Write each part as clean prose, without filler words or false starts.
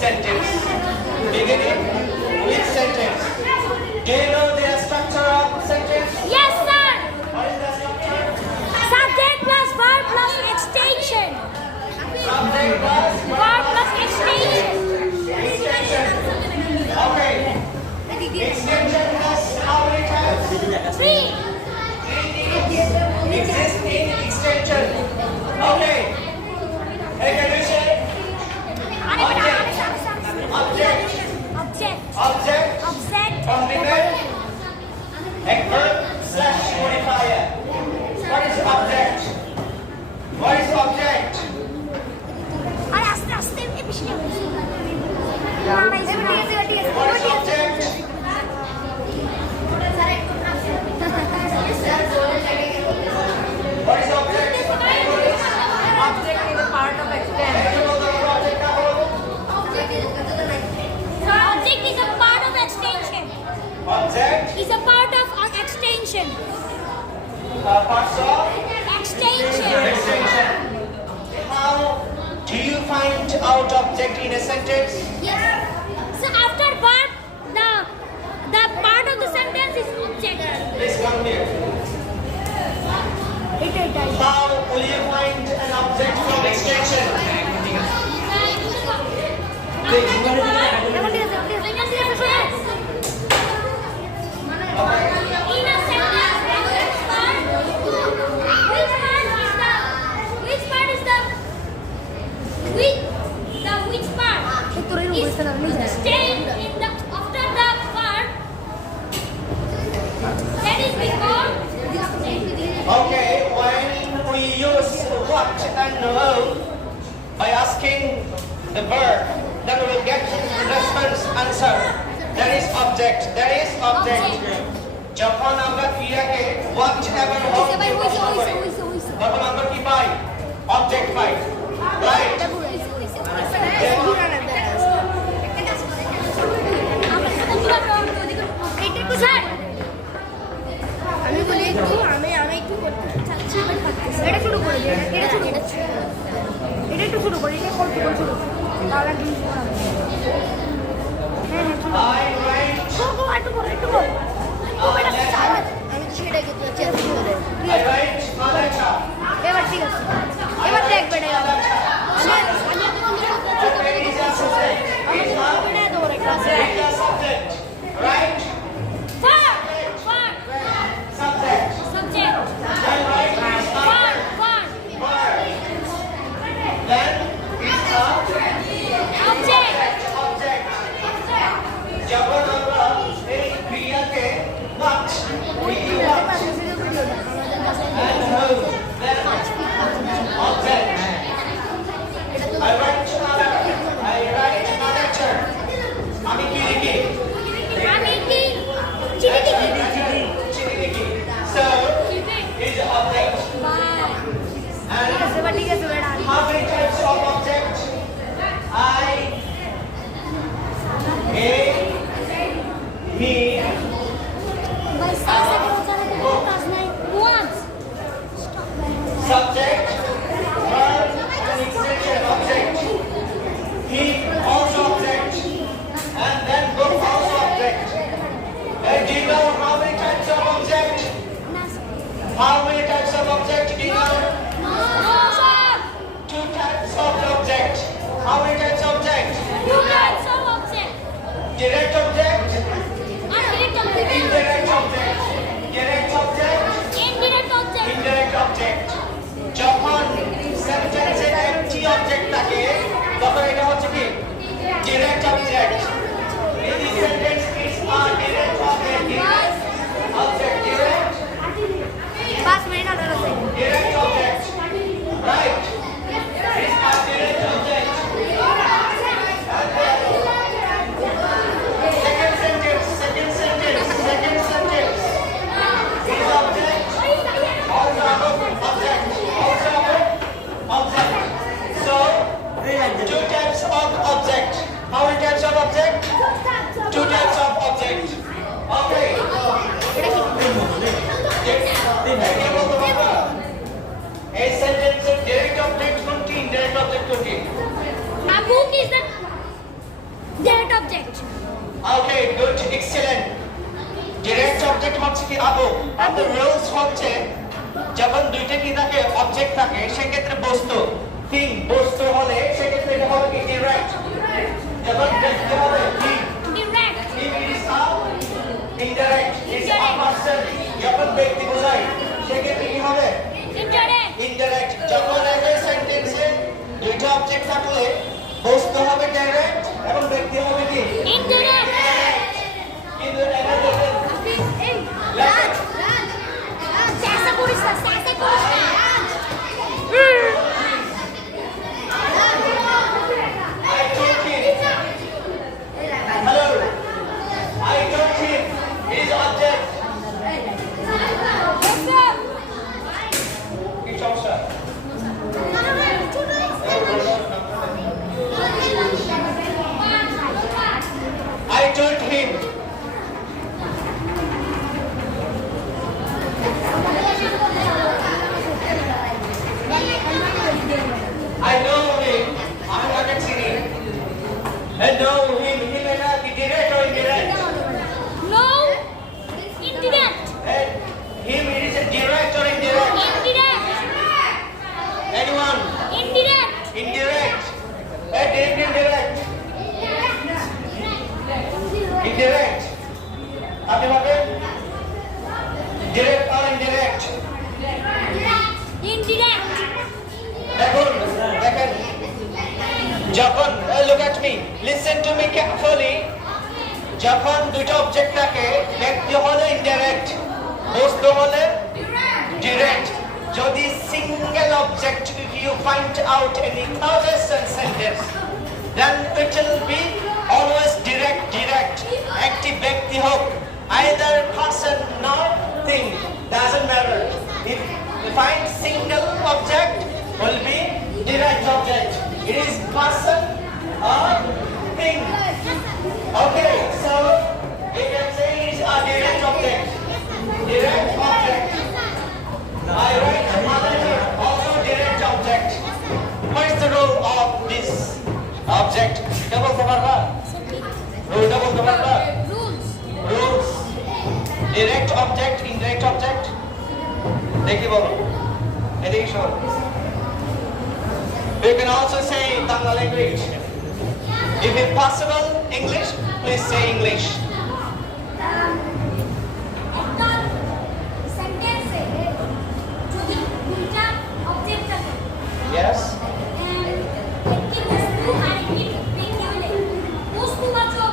sentence. Beginning with sentence. Do you know the structure of sentence? Yes, sir. What is the structure? Subject plus verb plus extension. Subject plus Verb plus extension. extension. Okay. Extension has how many types? 3. Exist in extension. Okay. Hey, can you say object? Object. Object. Object. Complement. Adverb slash modifier. What is object? What is object? Ay, aste aste bir şey yapıyorsun. What is object? What is object? Object is a part of extent. Object is a part of extension. Object. Is a part of extension. Parts of Extension. extension. How do you find out object in a sentence? Yes. So after verb, the part of the sentence is object. Please come here. How will you find an object from extension? In a sentence, which part is the which part is staying in the after the part that is before. Okay, when we use what and who by asking the verb, then we will get response answer. That is object. That is object. যখন আমরা ক্রিয়াকে what ever হোক দিয়ে প্রশ্ন করি তখন আমরা কি পাই? Object পাই। Right? Sir আমি বলি একটু আমি একটু করতে চাচ্ছি এটা শুরু করে দিই এটা একটু শুরু করি এটা করতে শুরু তাহলে দিন I write একটু কর আমি সেটা করতে চাচ্ছি I write Malaka. এবার ঠিক আছে এবার দেখ বেটা Okay, is a subject. Is a subject. Right? verb Subject. subject Then right is verb verb verb. Then is a object object. যখন আমরা এই ক্রিয়াকে what we what and who then object. I write lecture. আমি কি লিখি? আমি কি চিঠি লিখি চিঠি লিখি. So is object. And এবার ঠিক আছে বেটা how many types of object? I, he, भाई सास के बच्चा ने तो पास नहीं once subject, verb, and extension object. He also object. And then book also object. And do you know how many types of object? How many types of object do you know? no sir 2 types of object. How many types of object? two types of object Direct object, indirect object indirect object. Direct object, indirect object indirect object. যখন সেন্টেন্সে একটি object থাকে তখন এটা হচ্ছে কি direct object এই sentence is a direct object object direct 5 minute আর আছে direct object, right? Is a direct object. Okay, good, excellent. Direct object হচ্ছে কি আবু আমাদের রুলস হচ্ছে যখন দুইটা কি থাকে অবজেক্ট থাকে সেক্ষেত্রে বস্তু থিং বস্তু হলে সেক্ষেত্রে এটা হবে কি ডিরেক্ট যখন ব্যক্তি হবে thing Direct. Thing is indirect is a person যখন ব্যক্তি বোঝায় সেক্ষেত্রে কি হবে Indirect. ইনডাইরেক্ট যখন একটা সেন্টেন্সে দুইটা অবজেক্ট থাকলে বস্তু হবে ডাইরেক্ট এবং ব্যক্তি হবে কি Indirect. কিন্তু এটা দেখেন এই Right. Sasa করিস না, sasa করিস না। I told him. Hello. I told him his object. কি সমস্যা? I told him. I know him. I'm not a city. I know him. He may not be direct or indirect. No. Indirect. And him it is a direct or indirect. Indirect. Anyone? Indirect. Indirect. A direct indirect. Indirect. আপনি বলেন direct or indirect. Indirect. দেখেন যখন look at me listen to me carefully যখন দুটো object থাকে ব্যক্তি হলে indirect বস্তু হলে ডিরেক্ট যদি single object if you find out any thousands and sentence then it will be always direct একটি ব্যক্তি হোক either person nor thing doesn't matter if you find single object will be direct object it is person or thing okay so you can say it is a direct object I write mother here also direct object what is the role of this object double cover rule double cover Rules. rules direct object indirect object দেখি বলো এদিকে শোন you can also say Bangla language if it's possible English please say English একটা সেন্টেন্সে যদি দুইটা object থাকে yes একটি বস্তু আর একটি ব্যক্তি হলে বস্তুবাচক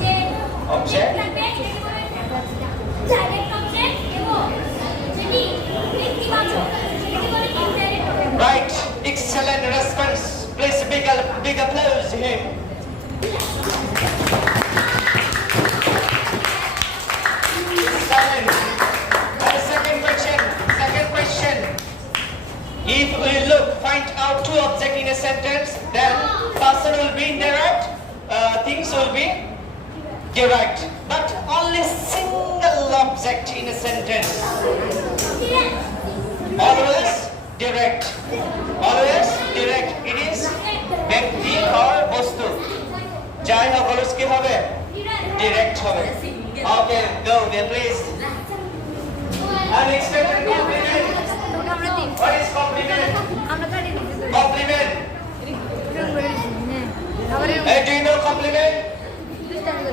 যে Object? ডাইরেক্ট অবজেক্ট এবং যেটি ব্যক্তিবাচক সেটাকে বলে indirect object right excellent response please big applause to him excellent and second question if we look find out two objects in a sentence then person will be indirect things will be direct but only single object in a sentence always direct it is ব্যক্তি or বস্তু যাই হোক অলস কি হবে direct হবে okay go there please and expression compliment আমরা দিন what is compliment আমরা কাটি দিতে compliment আবার hey, do you know compliment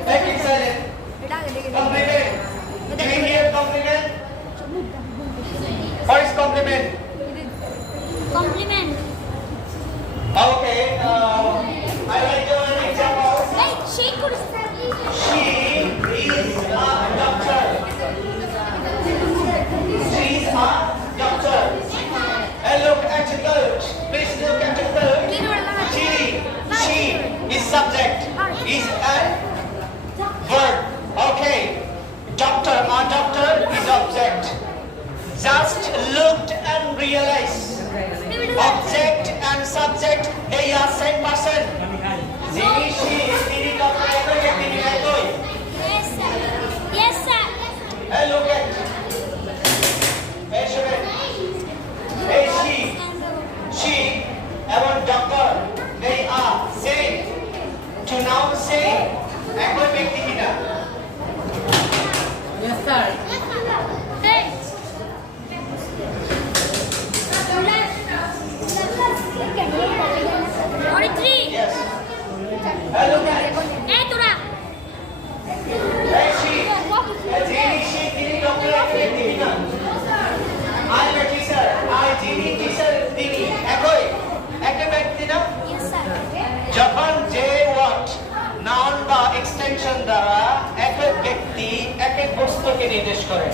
make it silent এটা আগে দেখে compliment do you hear compliment what is compliment compliment okay I will give an example এই শেক করিস she is a doctor she is a doctor and look at the coach please look at the coach she is subject is a verb okay doctor is object just looked and realized object and subject they are same person যিনি তিনি doctor একই তিনি একই Yes, sir. Yes, sir. hey look at hey শুনেন hey she এবং doctor they are same to noun say একই ব্যক্তি কিনা? Yes, sir. Hey. 43. Yes. Hello, guys. Hey, তোরা। Hey, she. যিনি she, তিনি ডক্টর একই ব্যক্তি কিনা? I am a teacher. যিনি teacher, তিনি একই ব্যক্তি না? Yes, sir. যখন যে ওয়ার্ড নাউন বা এক্সটেনশন দ্বারা একই ব্যক্তি একই বস্তুকে নির্দেশ করে,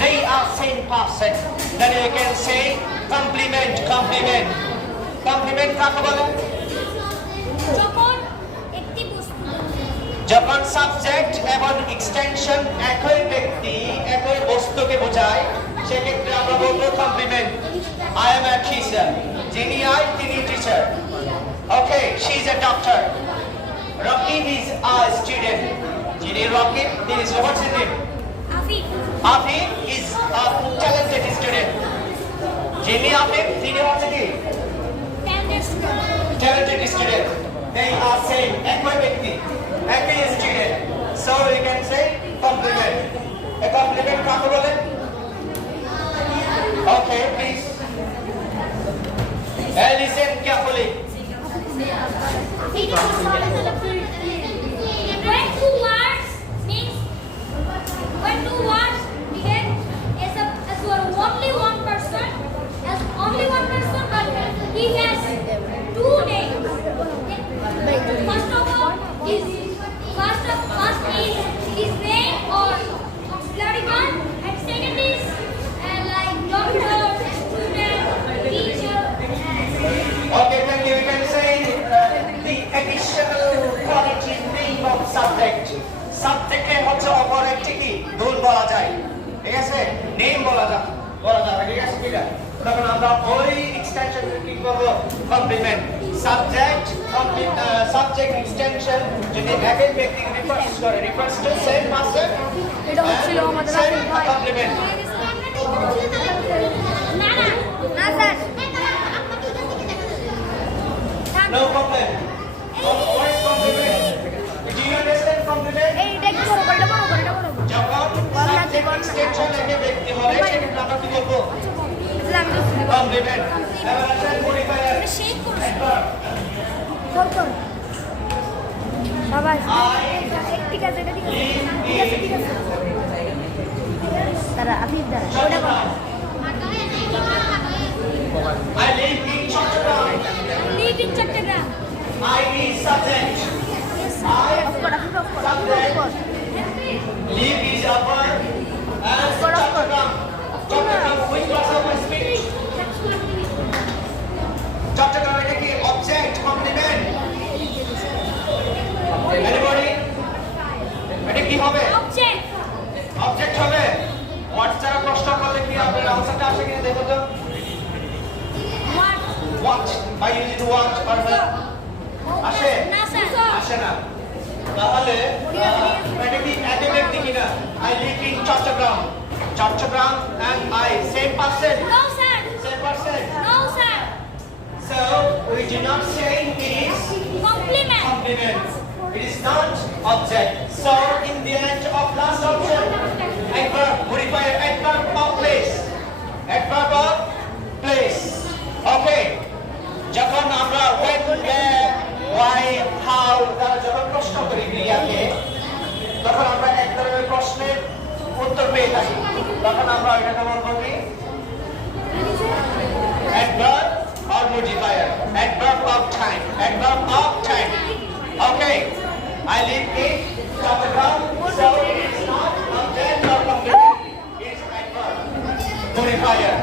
they are same person, then you can say complement. Complement কাকে বলে? যখন একটি বস্তু যখন সাবজেক্ট এবং এক্সটেনশন একই ব্যক্তি একই বস্তুকে বোঝায়, সেক্ষেত্রে আমরা বলবো compliment. I am a teacher. যিনি তিনি teacher. Okay, she is a doctor. Rakib is a student. যিনি Rakib, তিনি what's his name? Afif Afif is a talented student. যিনি Afif, তিনি হচ্ছে কি? Talented student. They are same. একই ব্যক্তি, একই student. So you can say compliment. A compliment কাকে বলে? Okay, please. Listen carefully. When two words means when two words begin as only one person, but he has two names. First of all is his name or auxiliary one, and second is like doctor, student, teacher. Okay, thank you. You can say the additional quality name of subject. Subject এর হচ্ছে অপর একটি কি ভুল বলা যায়, ঠিক আছে? নেম বলা যাবে, ঠিক আছে কিনা? তখন আমরা ওই এক্সটেনশন কি করব? কমপ্লিমেন্ট। সাবজেক্ট এক্সটেনশন যদি একই ব্যক্তিকে রিফার্স টু সেম পারসন, এটা হচ্ছিল আমাদের রাসেল ভাই। কমপ্লিমেন্ট। না না sir, No problem. What is compliment? Do you understand compliment? এইটা একটু বড় করে, এটা বড় করে। যখন সাবজেক্ট এক্সটেনশন একই ব্যক্তি হবে, সেক্ষেত্রে আমরা কি বলবো? আসলে আমি তো শুনি। কমপ্লিমেন্ট। এবার আসেন মডিফায়ার। শেক করো কর। বাবা, I ঠিক আছে, এটা ঠিক আছে। live ঠিক আছে। দাঁড়া, আপনি দাঁড়া। in ওটা কর। I live in Chattogram. Live in Chattogram I is subject. I অফ কর, আপনি অফ কর। subject. অফ কর। Live is a verb. As Chattogram. Chattogram, which was our speech? Chattogram এটা কি object complement? Anybody? এটা কি হবে? অবজেক্ট অবজেক্ট হবে। হোয়াট ছাড়া প্রশ্ন করলে কি আপনার আনসারটা আসে কিনা দেখো তো। What What by using what or the আসে? না স্যার আসে না। তাহলে এটা কি একই ব্যক্তি কিনা? I live in Chattogram. Chattogram and I same person. No sir Same person. No sir So we do not say it is compliment complement. It is not object. So in the end of last option, adverb modifier adverb of place. Adverb of place. Okay. যখন আমরা when, where, why, how তারা যখন প্রশ্ন করি ক্রিয়াকে, তখন আমরা এক ধরনের প্রশ্নের উত্তর পেয়ে থাকি। তখন আমরা এটাকে বলবো কি? Adverb or modifier. Adverb of time. Adverb of time. Okay. I live in Chattogram, so it is not object or complement. It's adverb. Modifier.